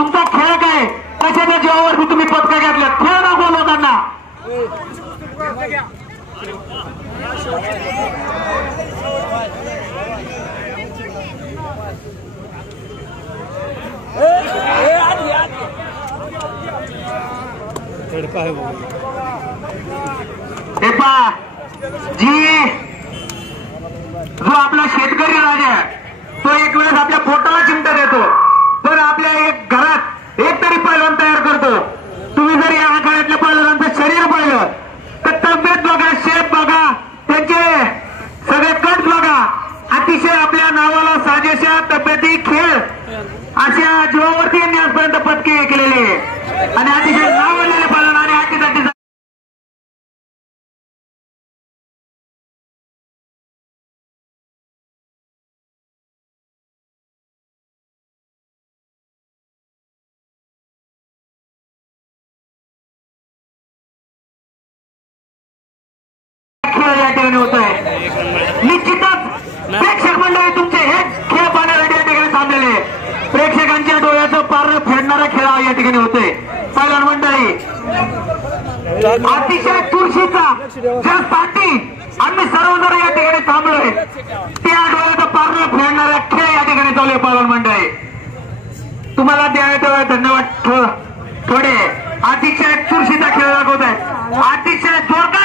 तुमचा खेळ काय कशाच्या जीवावरती तुम्ही पदक घेतल्यात खेळ दाखवा लोकांना. जी जो आपला शेतकरी राजा तो एक वेळेस आपल्या पोटाला चिमटा देतो तर आपल्या एक घरात एक तरी पैलवान तयार करतो. तुम्ही जर या आखाड्यातल्या पैलवानांचं शरीर पाहिलं तर तब्येत बघा, शेप बघा, त्यांचे सगळे कट बघा, अतिशय आपल्या नावाला साजेशा तब्येती खेळ अशा जीवावरती यांनी आजपर्यंत पदके केलेले आणि अतिशय नावलेले पैलवान आणि अटीतटी खेळ या ठिकाणी होत आहे. निश्चितच प्रेक्षक मंडळी तुमचे हे खेळ पाहण्यासाठी या ठिकाणी थांबलेले प्रेक्षकांच्या डोळ्याचं पार फेडणारा खेळ या ठिकाणी होतोय. पैलवान मंडळी अतिशय चुरशीचा ज्यासाठी आम्ही सर्वजण या ठिकाणी थांबलोय त्या डोळ्याचं पार फेडणारा खेळ या ठिकाणी चालू आहे. पैलवान मंडळी तुम्हाला द्यावे तेव्हा धन्यवाद. थोडे अतिशय चुरशीचा खेळ दाखवत आहे, अतिशय जोरदार